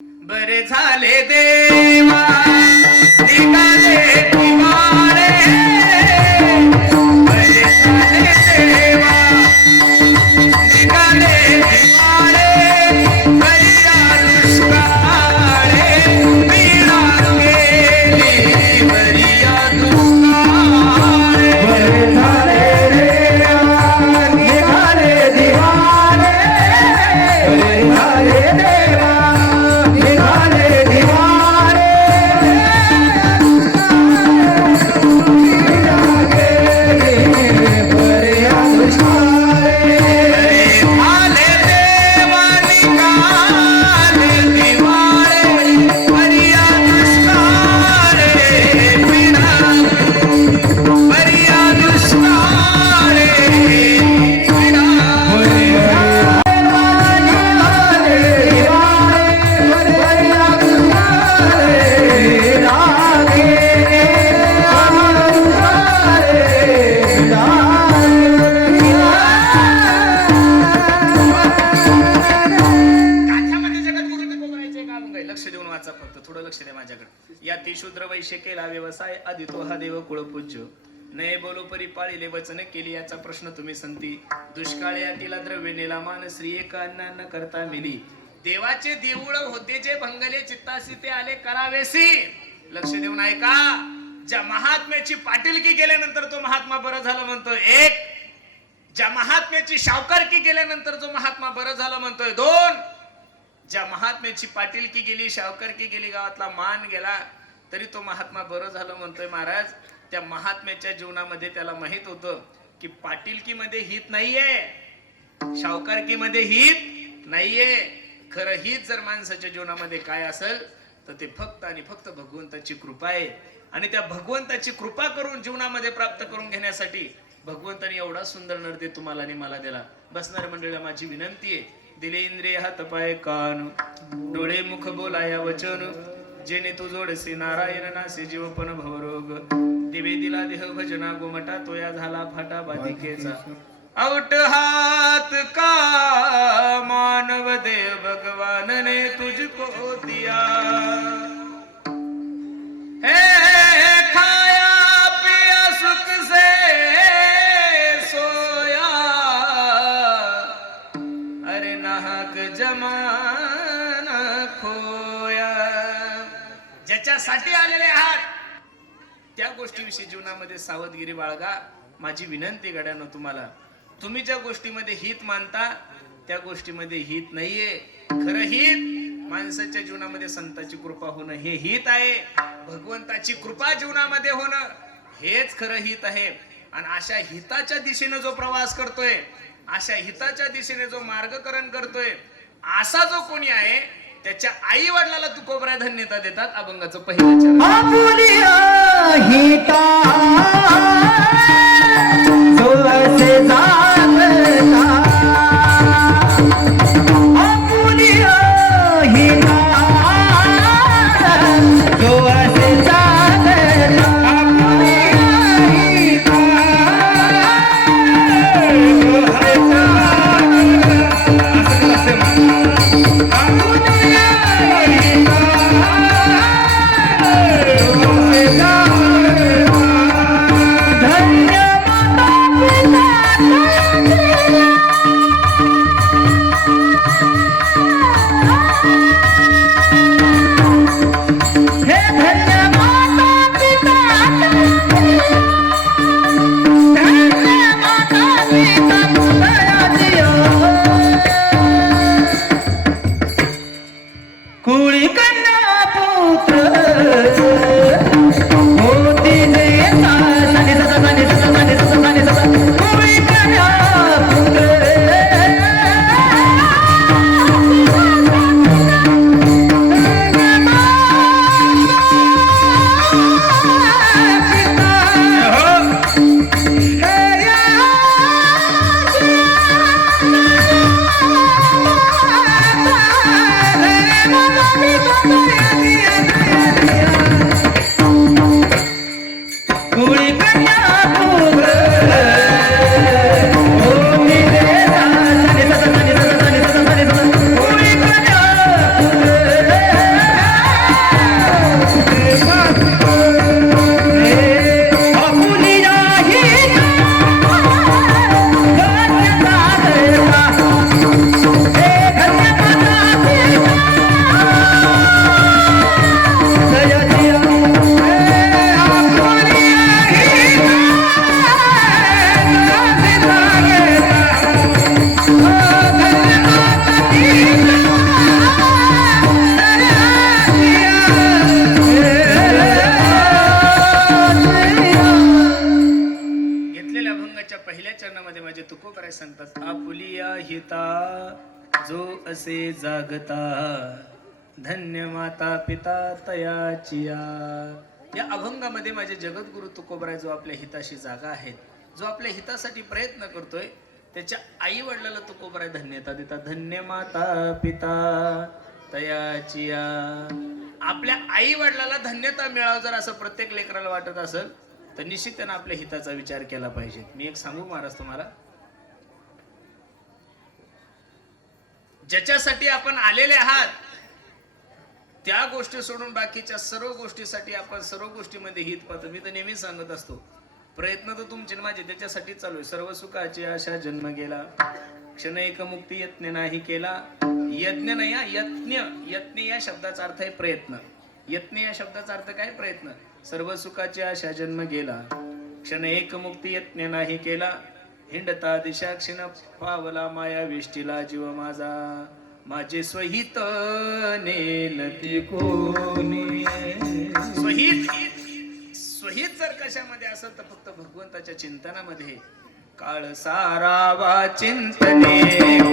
बरे झाले देवा लक्ष द्या माझ्याकडे. या ती शूद्र वैश्य केला व्यवसाय आदितो हा देव कुळपूज्य. नये बोलो परी पाळिले वचन केली याचा प्रश्न तुम्ही संती दुष्काळ या तिला द्रव्य नेला मान श्री एक अन्न करता मिली. देवाचे देऊळ होते जे भंगले चित्तासी ते आले करावेसी. लक्ष देऊन ऐका ज्या महात्म्याची पाटीलकी गेल्यानंतर तो महात्मा बरं झालं म्हणतो एक. ज्या महात्म्याची शावकारकी गेल्यानंतर जो महात्मा बरं झालं म्हणतोय दोन. ज्या महात्म्याची पाटीलकी गेली शावकारकी गेली गावातला मान गेला तरी तो महात्मा बरं झालं म्हणतोय महाराज. त्या महात्म्याच्या जीवनामध्ये त्याला माहीत होतं की पाटीलकीमध्ये हित नाहीये शावकारकीमध्ये हित नाहीये. खरं हीच जर माणसाच्या जीवनामध्ये काय असेल तर ते फक्त आणि फक्त भगवंताची कृपा आहे. आणि त्या भगवंताची कृपा करून जीवनामध्ये प्राप्त करून घेण्यासाठी भगवंताने एवढा सुंदर नरदे तुम्हाला आणि मला दिला बसणाऱ्या मंडळीला माझी विनंती आहे दिले इंद्रिय हात पाय कान. डोळे मुख बोलाया वचन. जेणे तू जोडसे नारायण नासे जीवपण भवरोग. दिवे दिला देह भजना गोमटा तोया झाला फाटा बाधिकेचा. औट हात का मानव देव भगवान ने तुझको दिया? साठी आलेले आहात. त्या गोष्टीविषयी जीवनामध्ये सावधगिरी बाळगा. माझी विनंती गड्यानं तुम्हाला तुम्ही ज्या गोष्टीमध्ये हित मानता त्या गोष्टीमध्ये हित नाहीये. खरं हित माणसाच्या जीवनामध्ये संताची कृपा होणं हे हित आहे. भगवंताची कृपा जीवनामध्ये होणं हेच खरं हित आहे. आणि अशा हिताच्या दिशेने जो प्रवास करतोय अशा हिताच्या दिशेने जो मार्गकरण करतोय असा जो कोणी आहे त्याच्या आई वडिलाला तू कोबरा धन्यता देतात अभंगाचं पहिलं चरण. माता पिता तयाचिया. या अभंगामध्ये माझे जगद्गुरु तुकोबराय जो आपल्या हिताशी जागा आहेत जो आपल्या हितासाठी प्रयत्न करतोय त्याच्या आई वडिलाला तुकोबराय धन्यता देतात. धन्य माता पिता तयाचिया. आपल्या आई वडिलाला धन्यता मिळावं जर असं प्रत्येक लेकराला वाटत असेल तर निश्चित त्यानं आपल्या हिताचा विचार केला पाहिजे. मी एक सांगू महाराज तुम्हाला? ज्याच्यासाठी आपण आलेले आहात त्या गोष्टी सोडून बाकीच्या सर्व गोष्टीसाठी आपण सर्व गोष्टीमध्ये हित पाहतो. मी तर नेहमी सांगत असतो प्रयत्न तर तुमचे माझे त्याच्यासाठी चालू आहे. सर्व सुखाची आशा जन्म गेला क्षण एक मुक्ती यत्न नाही केला. यज्ञ नाही हा यज्ञ. यत्न या शब्दाचा अर्थ आहे प्रयत्न. यत्न या शब्दाचा अर्थ काय? प्रयत्न. सर्व सुखाची आशा जन्म गेला क्षण एक मुक्ती यत्न नाही केला. हिंडता दिशा क्षण पावला माया विष्टीला जीव माझा. माझे स्वहित नेलती कोणी? स्वहित स्वहित जर कशामध्ये असेल तर फक्त भगवंताच्या चिंतनामध्ये. काळ सारावा चिंतने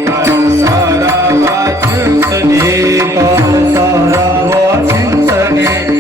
काळ सारावा चिंतने. काळ सारावा चिंतने.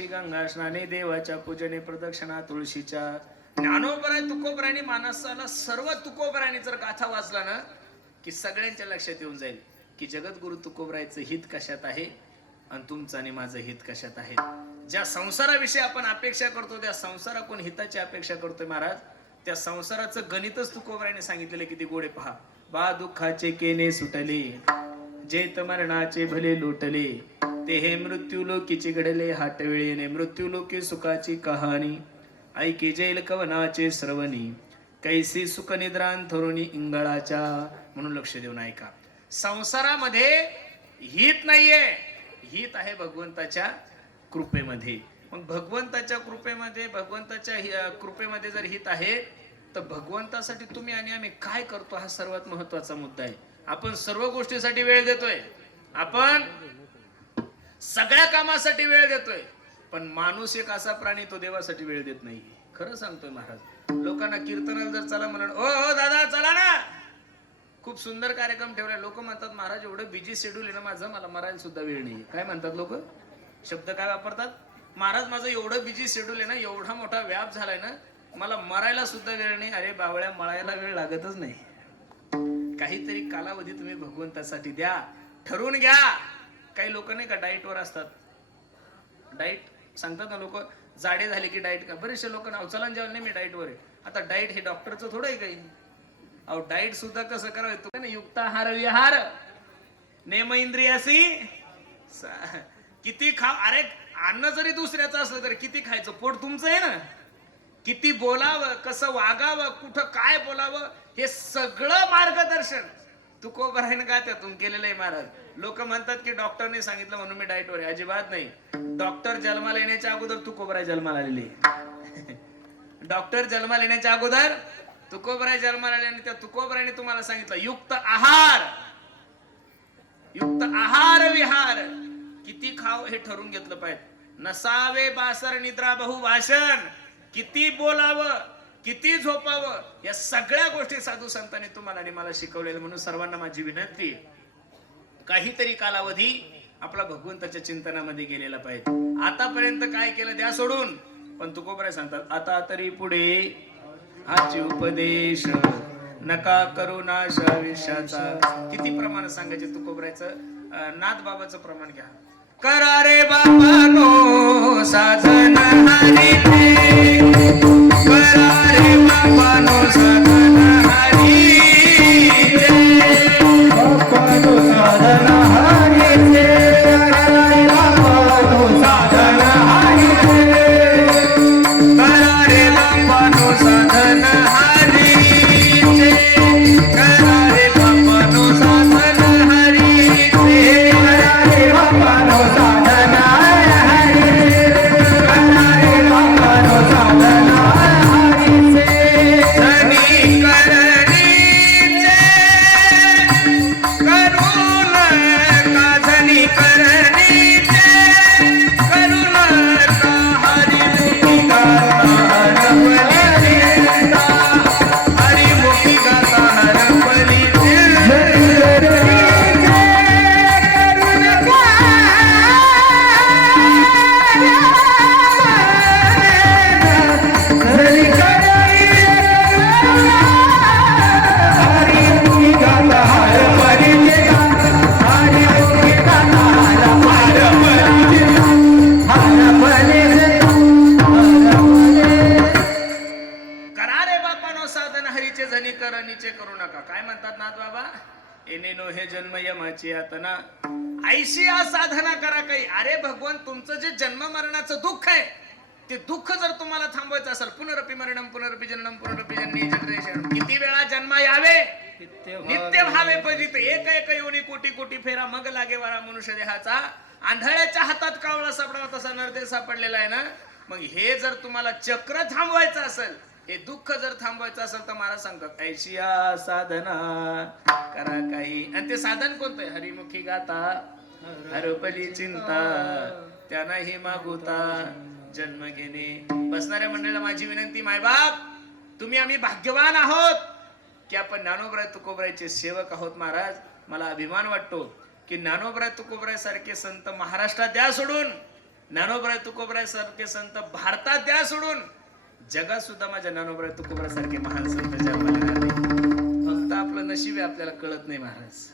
एकांतवाशी गंगा स्नाने देवाच्या पूजने प्रदक्षिणा तुळशीच्या. ज्ञानोपराय तुकोबराणी मानसाला सर्व तुकोबराणी जर गाथा वाचला ना की सगळ्यांच्या लक्षात येऊन जाईल की जगद्गुरु तुकोबरायचं हित कशात आहे आणि तुमचं आणि माझं हित कशात आहे. ज्या संसाराविषयी आपण अपेक्षा करतो त्या संसाराकडून हिताची अपेक्षा करतोय महाराज त्या संसाराचं गणितच तुकोबराने सांगितलेलं किती गोडे पहा. बा दुःखाचे केने सुटले जेत मरणाचे भले लुटले ते हे मृत्यू लोकीचे घडले हाटवेळेने मृत्यू सुखाची कहाणी. ऐकी जैल कवनाचे श्रवणी कैसी सुख निद्रान थरुणी इंगळाच्या म्हणून लक्ष देऊन ऐका. संसारामध्ये हित नाहीये. हित आहे भगवंताच्या कृपेमध्ये. मग भगवंताच्या कृपेमध्ये भगवंताच्या कृपेमध्ये जर हित आहे तर भगवंतासाठी तुम्ही आणि आम्ही काय करतो हा सर्वात महत्त्वाचा मुद्दा आहे. आपण सर्व गोष्टीसाठी वेळ देतोय. आपण सगळ्या कामासाठी वेळ देतोय. पण माणूस एक असा प्राणी तो देवासाठी वेळ देत नाही खरं सांगतोय महाराज. लोकांना कीर्तनाला जर चला म्हणा ओ हो दादा चला ना. खूप सुंदर कार्यक्रम ठेवलाय. लोक म्हणतात महाराज एवढं बिझी शेड्यूल आहे ना माझं मला मरायला सुद्धा वेळ नाही काय म्हणतात लोक? शब्द काय वापरतात? महाराज माझं एवढं बिझी शेड्यूल आहे ना एवढा मोठा व्याप झालाय ना मला मरायला सुद्धा वेळ नाही. अरे बावळ्या मळायला वेळ लागतच नाही. काहीतरी कालावधी तुम्ही भगवंतासाठी द्या. ठरवून घ्या. काही लोक नाही का डाईटवर असतात. डाईट सांगतात ना लोक जाडे झाले की डाईट का बरेचसे लोक नाव चलन जेवण नाही मी डाईटवर आहे. आता डाईट हे डॉक्टरचं थोडं आहे काही. अहो डाईट सुद्धा कसं करावं? येतो ना युक्त आहार विहार नेम इंद्रियासी. किती खा अरे अन्न जरी दुसऱ्याचं असलं तर किती खायचं? पोट तुमचं आहे ना? किती बोलावं कसं वागावं कुठं काय बोलावं हे सगळं मार्गदर्शन. तुकोबरायनं का त्यातून केलेलं आहे महाराज? लोक म्हणतात की डॉक्टरने सांगितलं म्हणून मी डाईटवर आहे. अजिबात नाही. डॉक्टर जन्माला येण्याच्या अगोदर तुकोबराय जन्माला आलेली डॉक्टर जन्माला येण्याच्या अगोदर तुकोबराय जन्माला आले आणि त्या तुकोबरायने तुम्हाला सांगितलं युक्त आहार. युक्त आहार विहार. किती खाव हे ठरून घेतलं पाहिजे. नसावे बासर निद्रा बहु भाषण किती बोलावं. किती झोपावं? या सगळ्या गोष्टी साधू संतांनी तुम्हाला आणि मला शिकवलेलं म्हणून सर्वांना माझी विनंती काहीतरी कालावधी आपला भगवंताच्या चिंतनामध्ये गेलेला पाहिजे. आतापर्यंत काय केलं द्या सोडून. पण तुकोबराय सांगतात आता तरी पुढे हाची उपदेश नका करू नाश आयुष्याचा. किती प्रमाण सांगायचे तुकोबरायचं नाथ बाबाचं प्रमाण घ्या. करा रे बाबा नो साधन हरी ऐशी साधना करा काही. अरे भगवान तुमचं जे जन्म मरणाचं दुःख आहे ते दुःख जर तुम्हाला थांबवायचं असेल पुनरपी मरणम पुनरपी जननम पुनरपी जन्मी किती वेळा जन्म यावे? नित्य भावे पजित एक एक योनी कोटी कोटी फेरा मग लागे वारा मनुष्य देहाचा. आंधळ्याच्या हातात कावळा सापडावा तसा नरदे सापडलेला आहे ना? मग हे जर तुम्हाला चक्र थांबवायचं असेल हे दुःख जर थांबवायचं असेल तर मला सांगतात ऐशिया साधना करा काही. आणि ते साधन कोणतं हरिमुखी गाता. हरपली चिंता त्यांनाही मागुता जन्म घेणे. बसणाऱ्या मंडळीला माझी विनंती मायबाप तुम्ही आम्ही भाग्यवान आहोत. की आपण ज्ञानोबराय तुकोबरायचे सेवक आहोत महाराज. मला अभिमान वाटतो की ज्ञानोबराय तुकोबराय सारखे संत महाराष्ट्रात द्या सोडून. ज्ञानोबराय तुकोबराय सारखे संत भारतात द्या सोडून. जगात सुद्धा माझ्या ज्ञानोबराय तुकोबराय सारखे महान संत जन्माला फक्त आपलं नशीब आहे आपल्याला कळत नाही महाराज.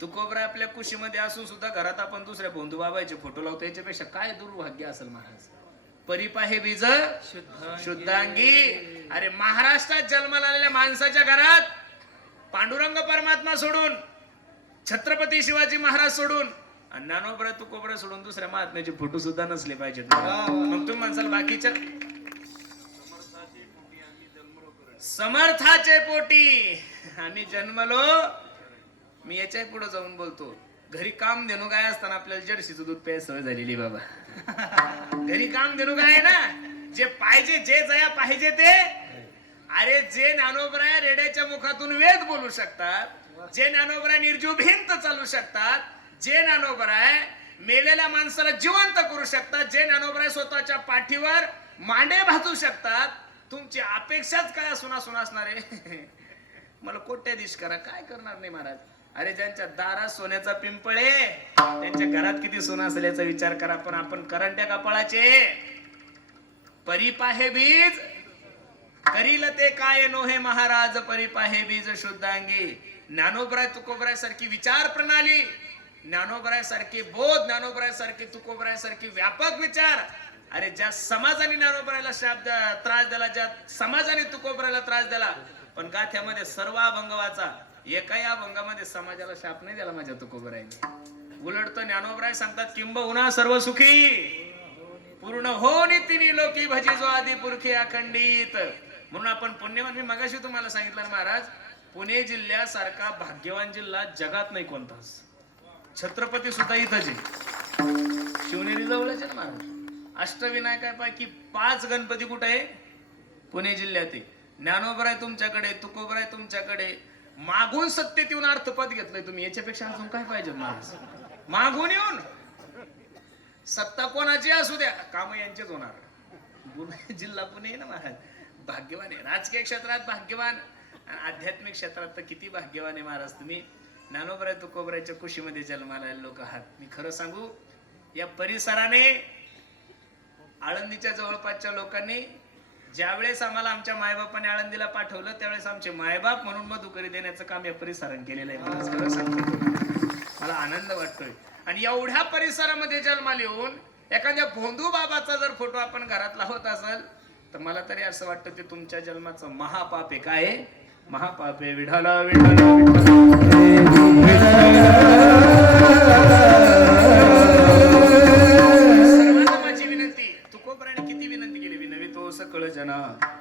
तुकोबराय आपल्या कुशीमध्ये असून सुद्धा घरात आपण दुसऱ्या बंधू बाबाचे फोटो लावतो याच्यापेक्षा काय दुर्भाग्य असेल महाराज? परिपाहे बीज शुद्धांगी. अरे महाराष्ट्रात जन्माला आलेल्या माणसाच्या घरात पांडुरंग परमात्मा सोडून छत्रपती शिवाजी महाराज सोडून आणि ज्ञानोबरा तुकोबरा सोडून दुसऱ्या महात्म्याचे फोटो सुद्धा नसले पाहिजेत. मग तुम्ही म्हणसाल बाकीच्या समर्थाचे पोटी. आम्ही जन्मलो मी याच्यापुढे जाऊन बोलतो. घरी काम देणू काय असताना आपल्याला जर्सीचं दूध प्याय सवय झालेली बाबा. घरी काम देणू काय ना? जे पाहिजे जे जया पाहिजे ते. अरे जे ज्ञानोबराय रेड्याच्या मुखातून वेद बोलू शकतात जे ज्ञानोबराय निर्जीव भिंत चालू शकतात जे ज्ञानोबराय मेलेल्या माणसाला जिवंत करू शकतात जे ज्ञानोबराय स्वतःच्या पाठीवर मांडे भाजू शकतात तुमची अपेक्षाच काय असुना सुना असणार आहे? मला कोट्याधीश करा. काय करणार नाही महाराज? अरे ज्यांच्या दारात सोन्याचा पिंपळे त्यांच्या घरात किती सोनं असल्याचा विचार करा पण आपण करंट्या कपाळाचे. परिपाहे बीज करील ते काय नोहे महाराज परिपाहे बीज शुद्धांगी. ज्ञानोबराय तुकोबराय सारखी विचार प्रणाली ज्ञानोबराय सारखे बोध ज्ञानोबराय सारखे तुकोबराय सारखी व्यापक विचार. अरे ज्या समाजाने ज्ञानोबरायला शाप त्रास दिला ज्या समाजाने तुकोबरायला त्रास दिला पण गाथ्यामध्ये सर्व अभंगवाचा एका या अभंगामध्ये समाजाला शाप नाही दिला माझ्या तुकोबरायने उलट तर ज्ञानोबराय सांगतात किंबहुना सर्व सुखी. पूर्ण हो नितीनी लोकी भजी जो आधी पुरखी अखंडित. म्हणून आपण पुण्यवान मी मगाशी तुम्हाला सांगितलं महाराज पुणे जिल्ह्यासारखा भाग्यवान जिल्हा जगात नाही कोणताच. छत्रपती सुद्धा इथंच आहे. शिवनेरी जवळच आहे ना महाराज. अष्टविनायकापैकी पाच गणपती कुठे आहे? पुणे जिल्ह्यात ज्ञानोबराय तुमच्याकडे तुकोबराय तुमच्याकडे. मागून सत्तेत येऊन अर्थपद घेतलंय तुम्ही याच्यापेक्षा अजून काय पाहिजे माणूस? मागून येऊन. सत्ता कोणाची असू द्या काम यांचेच होणार. जिल्हा पुणे ना महाराज. भाग्यवान आहे. राजकीय क्षेत्रात भाग्यवान. आणि आध्यात्मिक क्षेत्रात तर किती भाग्यवान आहे महाराज तुम्ही. नानोबराय तुकोबरायच्या कुशीमध्ये जन्माला लोक आहात. मी खरं सांगू या परिसराने आळंदीच्या जवळपासच्या लोकांनी ज्यावेळेस आम्हाला आमच्या मायबापाने आळंदीला पाठवलं त्यावेळेस आमचे मायबाप म्हणून मधुकरी देण्याचं काम या परिसराने केलेलं आहे. मला सगळं सांगतो. मला आनंद वाटतोय. आणि एवढ्या परिसरामध्ये जन्माला येऊन एखाद्या भोंदू बाबाचा जर फोटो आपण घरात लावत असाल तर मला तरी असं वाटतं ते तुमच्या जन्माचं महापाप आहे काय आहे? महापाप आहे. विढाला विढाला विढाला सकळ जना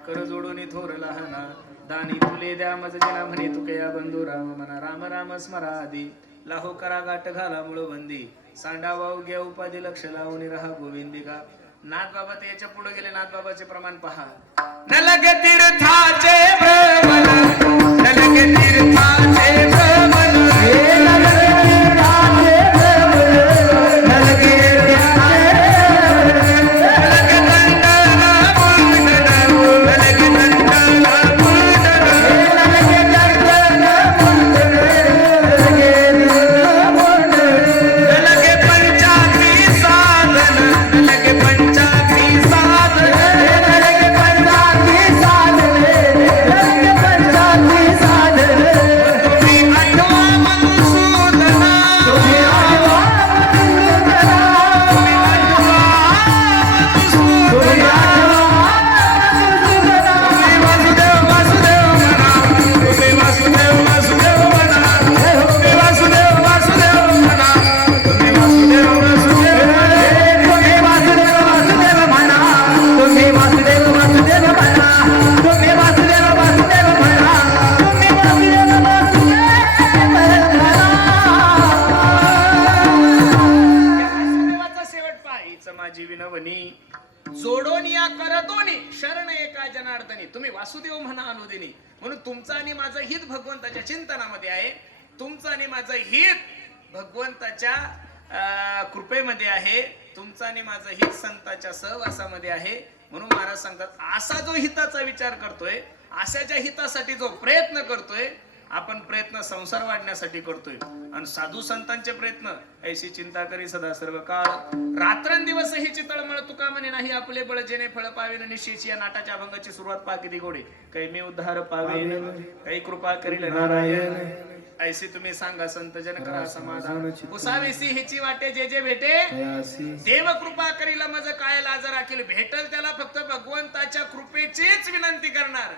कर जोडून थोर लहाना. दानी तुले द्या मज जना म्हणे तुकया बंधू राम म्हणा राम राम स्मरा आधी लाहो करा गाठ घाला मुळ बंदी सांडा वाव घ्या उपाधी लक्ष लावून राहा गोविंदिका. नाथ बाबा त्याच्या पुढे गेले नाथ बाबाचे प्रमाण पहा. नलग तीर्थाचे सहवासामध्ये आहे. म्हणून महाराज सांगतात असा जो हिताचा विचार करतोय अशाच्या हितासाठी जो प्रयत्न करतोय आपण प्रयत्न संसार वाढण्यासाठी करतोय. आणि साधू संतांचे प्रयत्न ऐशी चिंता करी सदा सर्व काळ. रात्रंदिवस ही चितळमळ तुका म्हणे नाही आपले बळ जेणे फळ पावेन निश्चयची या नाटाच्या अभंगाची सुरुवात पा किती गोडी. काही मी उद्धार पावेन. काही कृपा करील नारायण. ऐशी तुम्ही सांगा संत जन करा समाधान। कुसावेसी हिची वाटे जे जे भेटे देव कृपा करील मज काय लाज राखील भेटल त्याला फक्त भगवंताच्या कृपेचीच विनंती करणार.